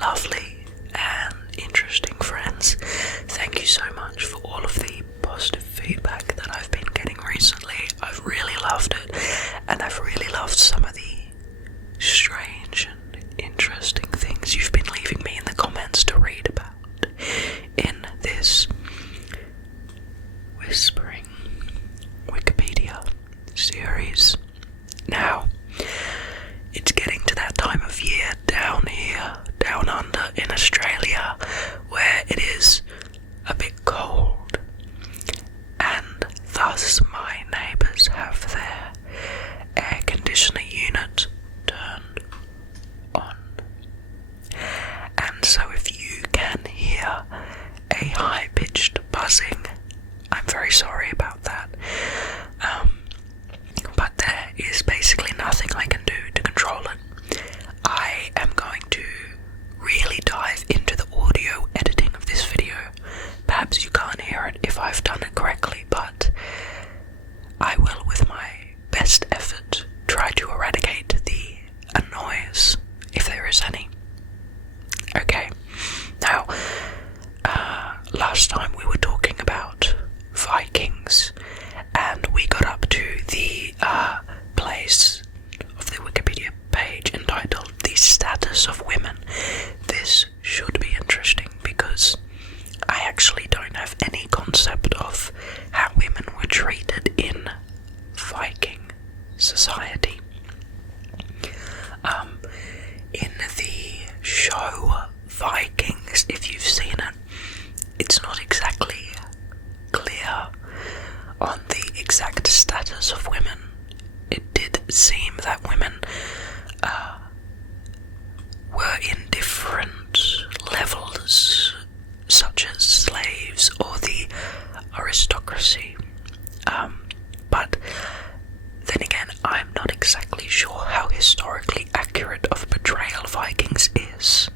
lovely and interesting friends. Thank you so much for all of the positive feedback that I've been getting recently. I've really loved it, and I've really loved some of the strange and interesting things you've been leaving me in the comments to read about in this Whispering Wikipedia series. Now, it's getting to that time of year down here, down under in Australia, where it is a bit cold, and thus my neighbours have their air conditioner unit turned on. And so if you can hear a high-pitched buzzing, I'm very sorry about that. But there is basically nothing I can do to control it. I am going to really dive into the audio editing of this video. Perhaps you can't hear it if I've done it correctly, but I will, with my best effort, try to eradicate the noise, if there is any. Okay, now, last time we were talking about Vikings, and we got up to the place of the Wikipedia page entitled The Status of Women. This should be interesting because I actually don't have any concept of how women were treated in Viking society. In the show Vikings, if you've seen it, it's not exactly clear on the exact status of women. It did seem that women were in different levels, such as slaves or the aristocracy. But then again, I'm not exactly sure how historically accurate of a portrayal of Vikings is.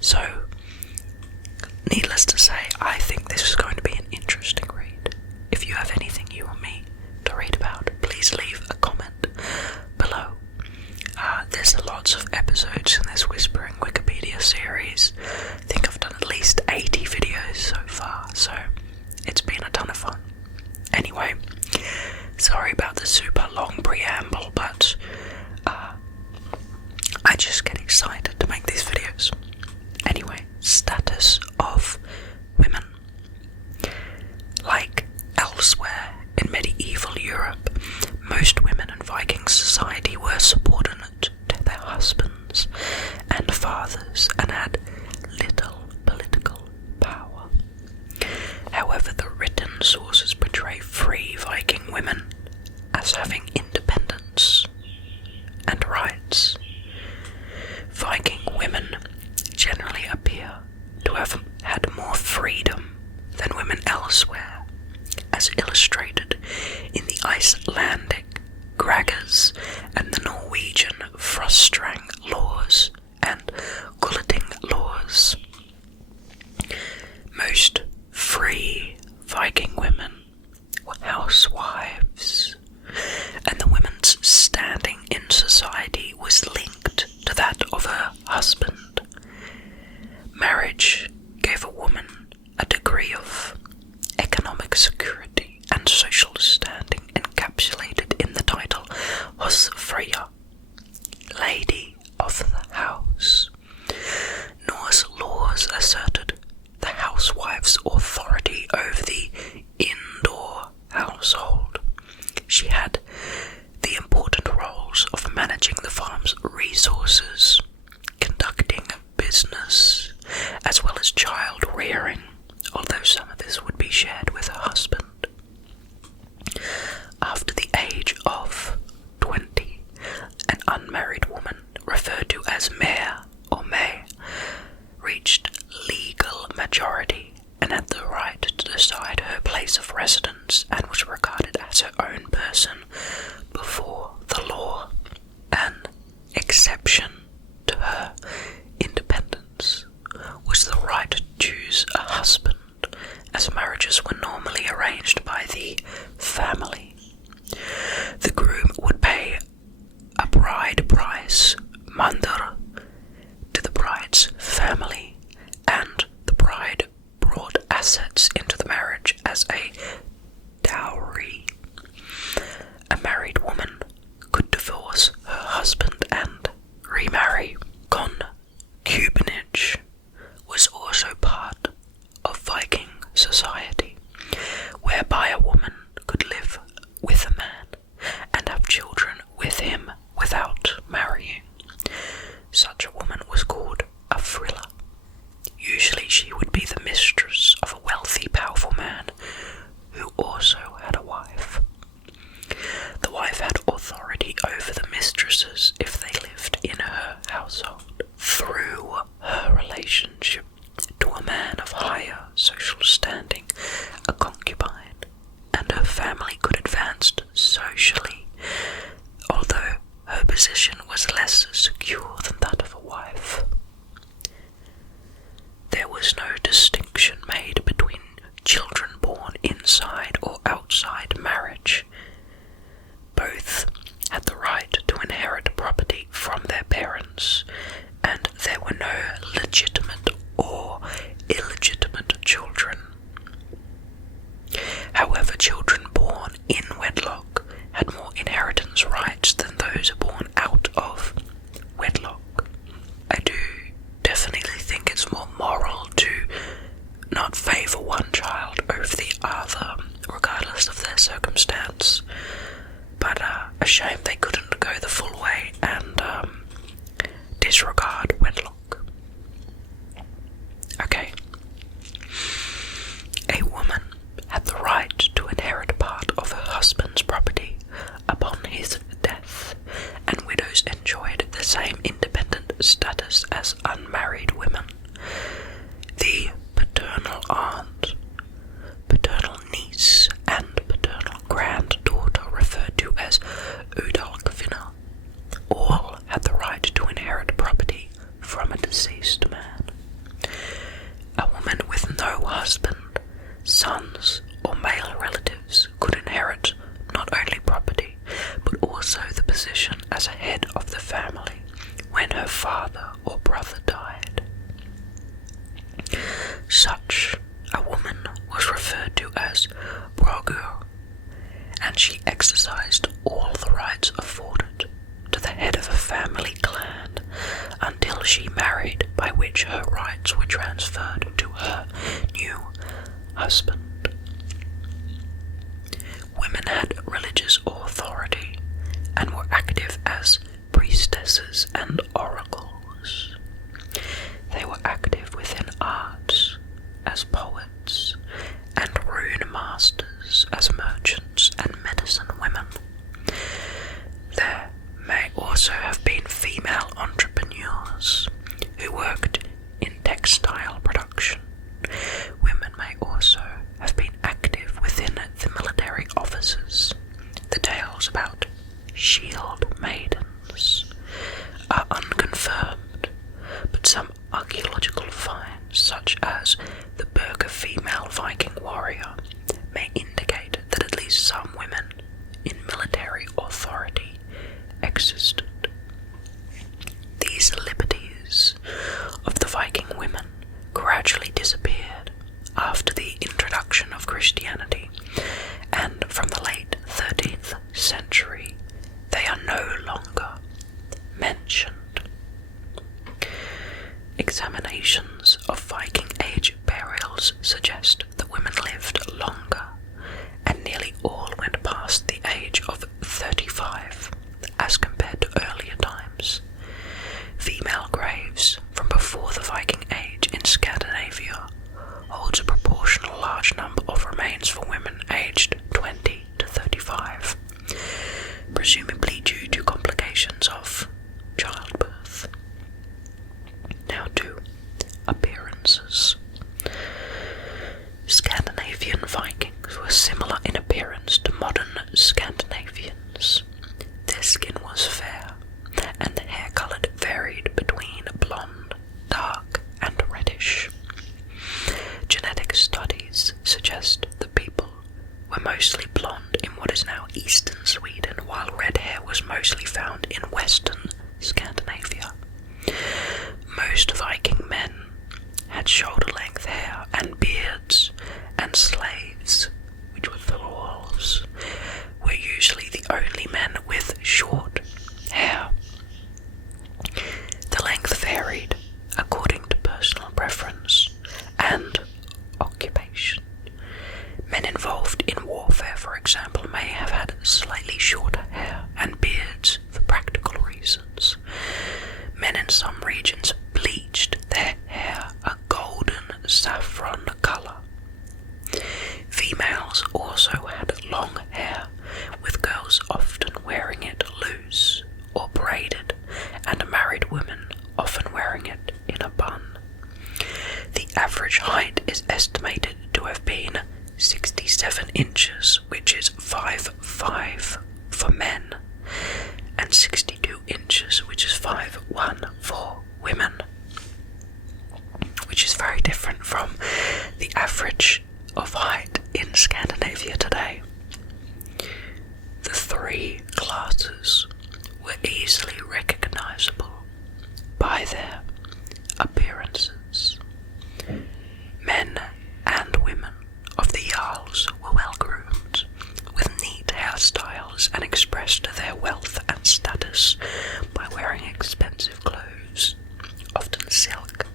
So, needless to say, I think this is going to be an interesting read. If you have anything you want me to read about, please leave a comment below. There's lots of episodes in this Whispering Wikipedia series. I think I've done at least 80 videos so far, so it's been a ton of fun. Anyway, sorry about the super long preamble, but I just get excited to make these videos. Anyway, status of women. Like elsewhere in medieval Europe, most women in Viking society were subordinate to their husbands and fathers and had little political power. However, the written sources portray free Viking women as having independence and rights. Viking women generally appear to have had more freedom than women elsewhere, as illustrated in the Icelandic Gregors and the Norwegian Frustrang laws and Gulating laws. Most free Viking women were housewives, and the woman's standing in society was linked to that of her husband. Marriage gave a woman a degree of economic security and social standing encapsulated in the title Husfreyja, Lady of the House. Norse laws asserted the housewife's authority over the indoor household. She had the important roles of managing the farm's resources, conducting business, as well as child rearing, although some of this would be shared with her husband. After the age of 20, an unmarried woman, referred to as mare or may, reached legal majority and had the right to decide her place of residence and was regarded as her own person before the law. An exception to her independence was the right to choose a husband, as marriages were normally arranged by the family. The groom would pay a bride price, mandar, to the bride's family. husband and remarry. Concubinage was also part of Viking society, whereby a woman could live with a man and have children with him without marrying. Such a woman was called a frilla. Usually she would be the mistress of a wealthy, powerful man who also had a wife. The wife had authority over the mistresses if they lived in her household. Through her relationship to a man of higher social standing, a concubine, and her family could advance socially, although her position was less secure than that of a wife. There was no distinction made between children born inside or outside marriage. Both had the right to inherit property from their parents, and there were no legitimate or illegitimate children. However, children born in wedlock had more inheritance rights than those born out of wedlock. I do definitely think it's more moral to not favour one child over the other, regardless of their circumstance. But a shame they couldn't go the full way and disregard wedlock. Okay. A woman had the right to inherit part of her husband's property upon his death, and widows enjoyed the same independent status as unmarried women. The paternal aunt, paternal niece, and paternal granddaughter, referred to as Udalkvinna, all had the right to inherit property from a deceased man. A woman with no husband, sons, or male relatives could inherit not only property, but also the position as a head of the family when her father or brother died. Such a woman was referred to as brogur, and she exercised all the rights afforded to the head of a family clan until she married, by which her rights were transferred to her new husband. Women had religious authority and were active as priestesses and oracles. They were active within arts as poets and rune masters as merchants and medicine women. There may also have been female entrepreneurs who worked in textile production. Women may also have been active within the military officers. The tales about shield maidens are unconfirmed, but some archaeological finds, such as the Berger female Viking warrior, may indicate that at least some women in military authority existed. These liberties of the Viking women gradually disappeared after the introduction of Christianity, and from the late 13th century they are no longer mentioned. Examinations of Viking Age burials suggest that women lived longer, and nearly all went past the age of 35 as compared to earlier times. Female graves from before the Viking Age in Scandinavia holds a proportional large number of remains for women aged 20 to 35, presumably due to complications of childbirth. Now to appearances. Scandinavian Vikings were similar in appearance to modern Scandinavians. Their skin was fair, and the hair coloured varied between blonde, dark, and reddish. Genetic studies suggest the people were mostly blonde in what is now eastern Sweden, while red hair was mostly found in western Scandinavia. Most Viking men had shoulder-length hair and beards, and slaves, which were thralls, were usually the only men with short hair. in some regions bleached their hair a golden saffron colour. Females also had long hair, with girls often wearing it loose or braided, and married women often wearing it in a bun. The average height is estimated to have been 67 inches, which is 5'5" for men, and 62 inches, which is 5'1" for women, which is very different from the average of height in Scandinavia today. The three classes were easily recognizable by their appearances. Men and women of the Jarls were well groomed, with neat hairstyles, and expressed their wealth and status by wearing expensive clothes, often silk,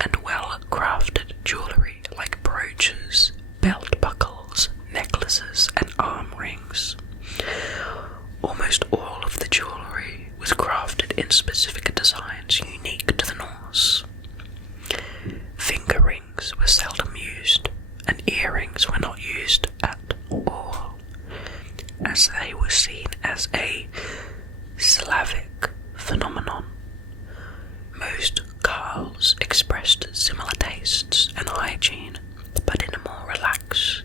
and well-crafted jewellery like brooches, belt buckles, necklaces, and arm rings. Almost all of the jewellery was crafted in specific designs unique to the Norse. Finger rings were seldom used, and earrings were not used at all, as they were seen as a Slavic phenomenon. Most Carls expressed similar tastes and hygiene, but in a more relaxed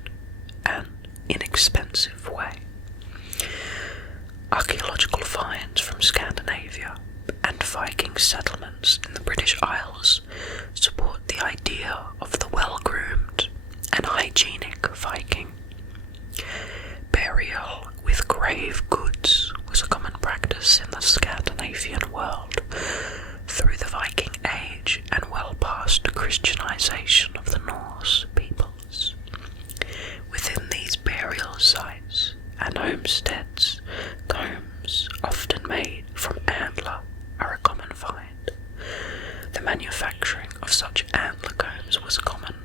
and inexpensive way. Archaeological finds from Scandinavia and Viking settlements in the British Isles support the idea of the well-groomed and hygienic Viking. Burial with grave goods was a common practice in the Scandinavian world through the Viking Age and well past the Christianization of the Norse peoples. Within these burial sites and homesteads, combs, often made from antler, are a common find. The manufacturing of such antler combs was common,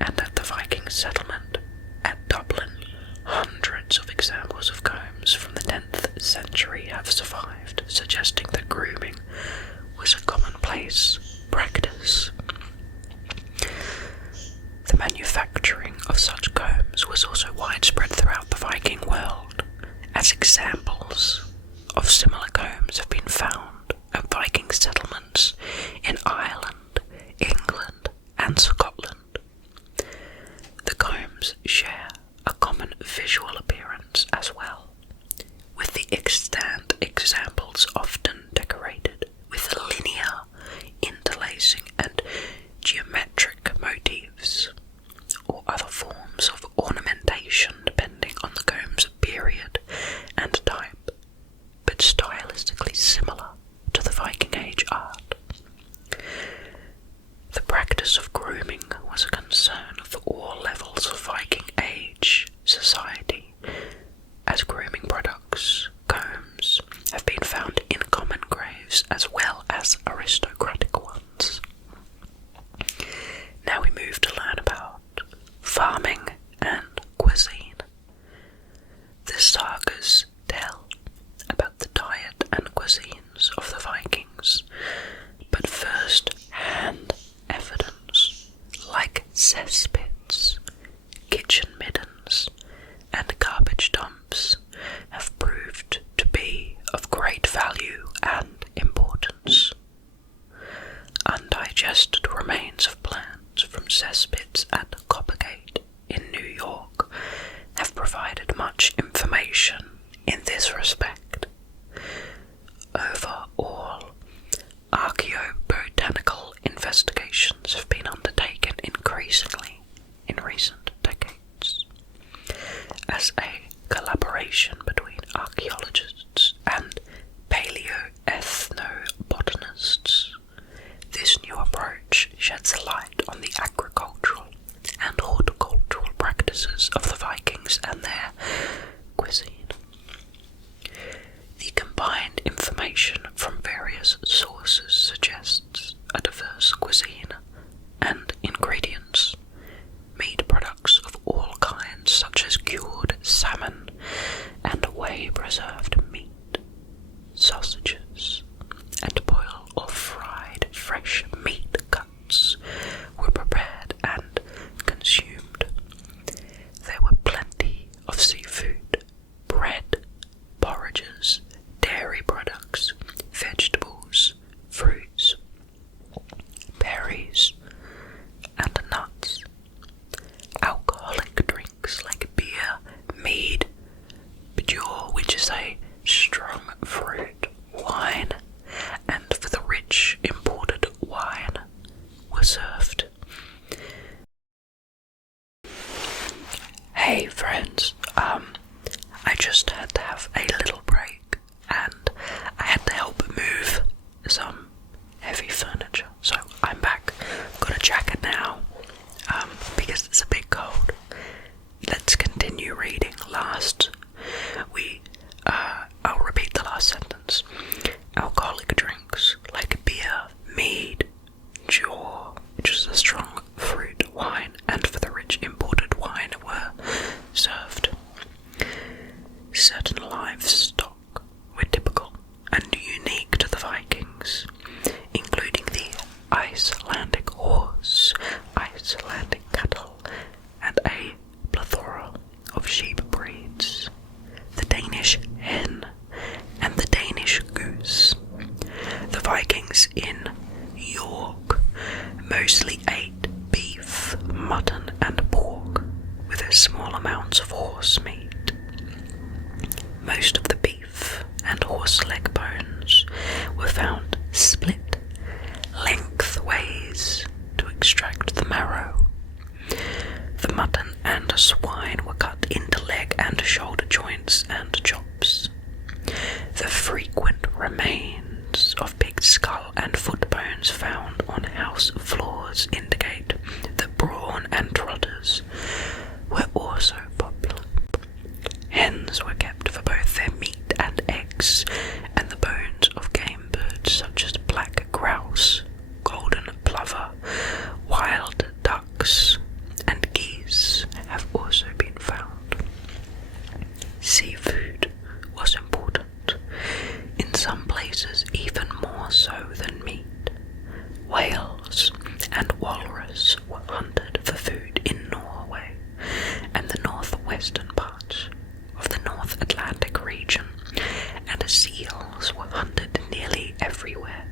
and at the Viking settlement at Dublin, hundreds of examples of combs from the 10th century have survived, suggesting that grooming was a commonplace practice. The manufacturing of such combs was also widespread throughout the Viking world, as examples of similar combs have been found at Viking settlements in Ireland, England, and Scotland. The combs share a common visual appearance as well, with the extant examples often decorated with linear interlacing and geometric motifs, or other forms of ornamentation depending on the comb's period and type, but stylistically similar to the Viking Age art. The practice of grooming was a concern of all levels of Viking Age society, as grooming products, combs, have been found in common graves as well as aristocratic ones. Now we move to learn about farming and cuisine. The sagas tell about the diet and cuisines of the Vikings, but first-hand evidence, like cesspits, kitchen middens, and garbage dumps, have proved to be of great value and importance. Undigested remains of plants from cesspits at Coppergate in New York have provided much information in this respect. Overall, archaeobotanical investigations have been undertaken increasingly in recent decades, as a collaboration between archaeologists and paleoethnobotanists. This new approach sheds a light on the agricultural and horticultural practices of the Vikings and their cuisine. The combined information from various sources suggests a diverse cuisine and ingredients, meat products of all kinds such as cured salmon and whey preserved meat, sausages, and boiled or fried mead, jaw, which is a strong fruit wine, and for the rich imported wine were served. Certain livestock were typical and unique to the Vikings, including the Icelandic horse, Icelandic cattle, and a plethora of sheep breeds, the Danish hen, and the Danish goose. The Vikings in York mostly ate beef, mutton, and pork, with small amounts of horse meat. Most of the beef and horse leg bones were found split lengthways to extract the marrow. The mutton and swine were cut into leg and shoulder joints and chops. The frequent remains of pig skull and foot bones found on house floors indicate that brawn and trotters were also popular. Hens were kept for both their meat and eggs, and the bones of game birds such as black grouse, golden plover, wild ducks, and geese have also been found. Seafood was important, in some places even more so than meat. Whales and walrus were hunted for food in Norway and the northwestern parts of the North Atlantic region, and seals were hunted nearly everywhere.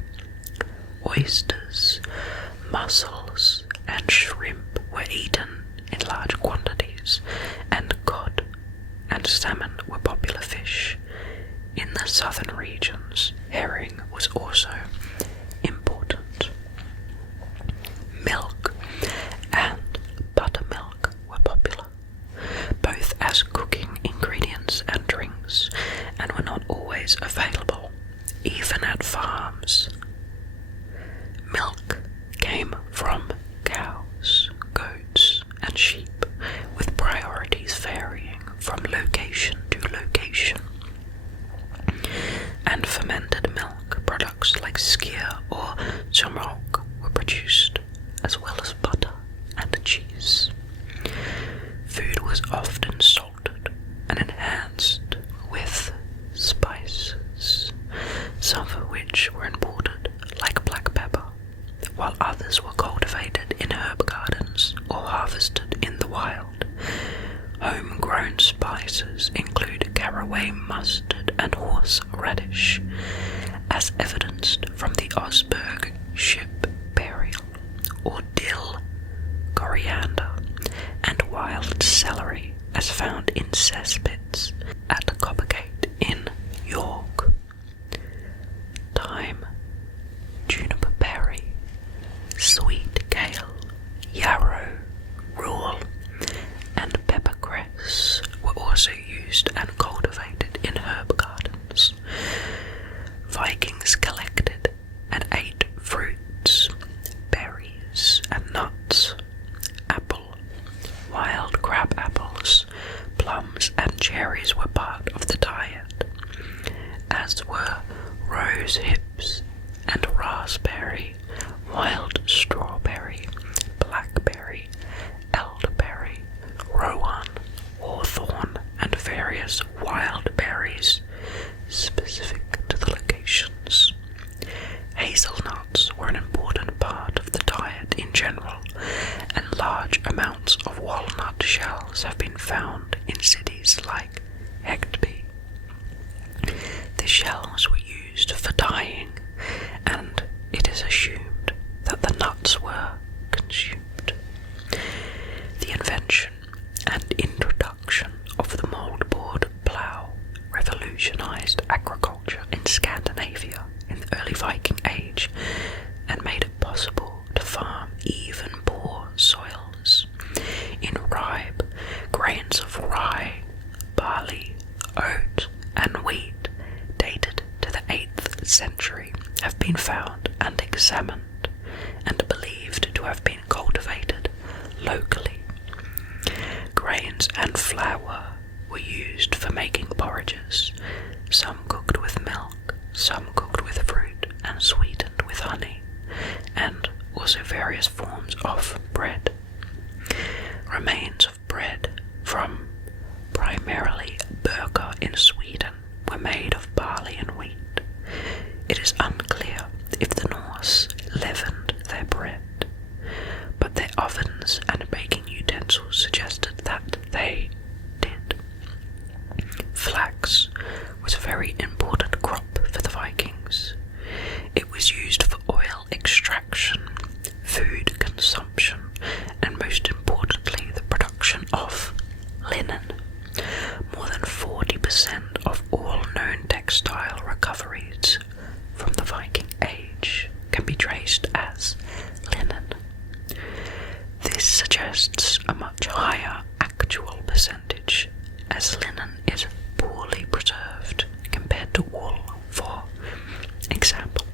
Oysters, mussels, and shrimp were eaten in large quantities, and cod and salmon were popular fish. In the southern regions, herring was also important. Milk and buttermilk were popular, both as cooking ingredients and drinks, and were not always available, even at farms. Milk came from cows, goats, and sheep, with priorities varying from location to location. And fermented milk products like skyr or tomahawk were produced, as well as butter and cheese. Food was often salted and enhanced with spices, some of which were imported, like black pepper, while others were cultivated in herb gardens or harvested in the wild. Homegrown spices include caraway mustard and horseradish, as evidenced from the Osberg ship burial, or dill, coriander, and wild celery, as found in cesspits at Coppergate in York. Thyme, juniper berry, sweet kale, yarrow, rule, and peppercress were also used and cultivated in herb gardens. Vikings collected and ate fruits, berries, and nuts, apple, wild crab apples, plums, and cherries were part of the diet, as were rose hips and raspberry, wild strawberry, blackberry, elderberry, rowan, hawthorn, and various wild berries specific to the locations. Hazelnuts were an important part of the diet in general, and large amounts of walnut shells have been found in cities like Hectorby. The shells were used for dyeing, and it is assumed that the nuts were consumed. The invention and introduction of the moldboard plough revolutionized agriculture in Scandinavia in the early Viking Age and made it possible to farm even poor soils. In Ribe, grains of rye, barley, oat, and wheat dated to the 8th century have been found and examined, and believed to have been cultivated locally. Grains and flour were used for making porridges, some cooked with milk, some cooked with fruit, and sweetened with honey. of bread. Remains of bread from primarily Burka in Sweden were made of barley and wheat. It is unclear if the Norse leavened their bread, but their ovens and baking utensils suggested that they did. Flax was a very important crop for the Vikings. It was used for oil extraction, food consumption, and most importantly, the production of linen. More than 40% of all known textile recoveries from the Viking Age can be traced as linen. This suggests a much higher actual percentage, as linen is poorly preserved compared to wool, for example.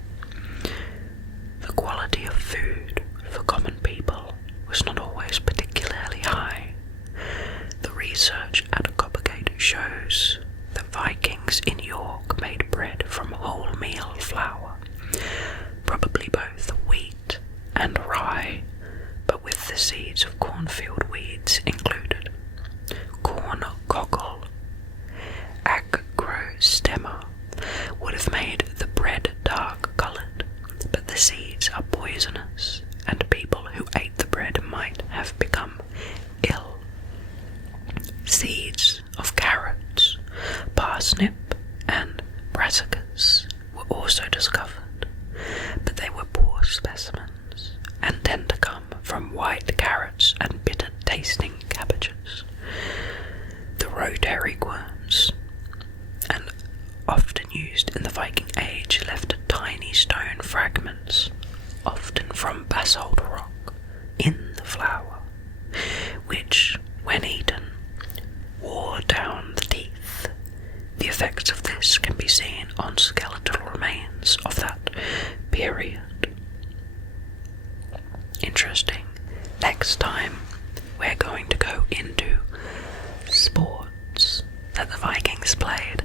The quality of food for common people was not always particularly high. The research at Coppergate shows that Vikings in York made bread from wholemeal flour, probably both wheat and rye, but with the seeds of cornfield weeds included. Corn cockle, agrostemma, would have made the bread dark-coloured, but the seeds are poisonous, and people who ate the bread might have become ill. Seeds of carrots, parsnip, and brassicas were also discovered, but they were poor specimens and tend to come from white carrots and bitter-tasting cabbages. The rotary querns, and often used in the Viking Age, left tiny stone fragments, often from basalt rock, in the flour, which, when eaten, wore down the teeth. The effects of this can be seen on skeletal remains of that period. Interesting. Next time, we're going to go into sports that the Vikings played.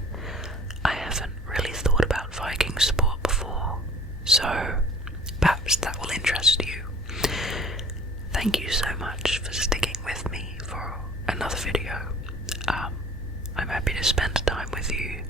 I haven't really thought about Viking sport before, so perhaps that will interest you. Thank you so much for sticking with me for another video. I'm happy to spend time with you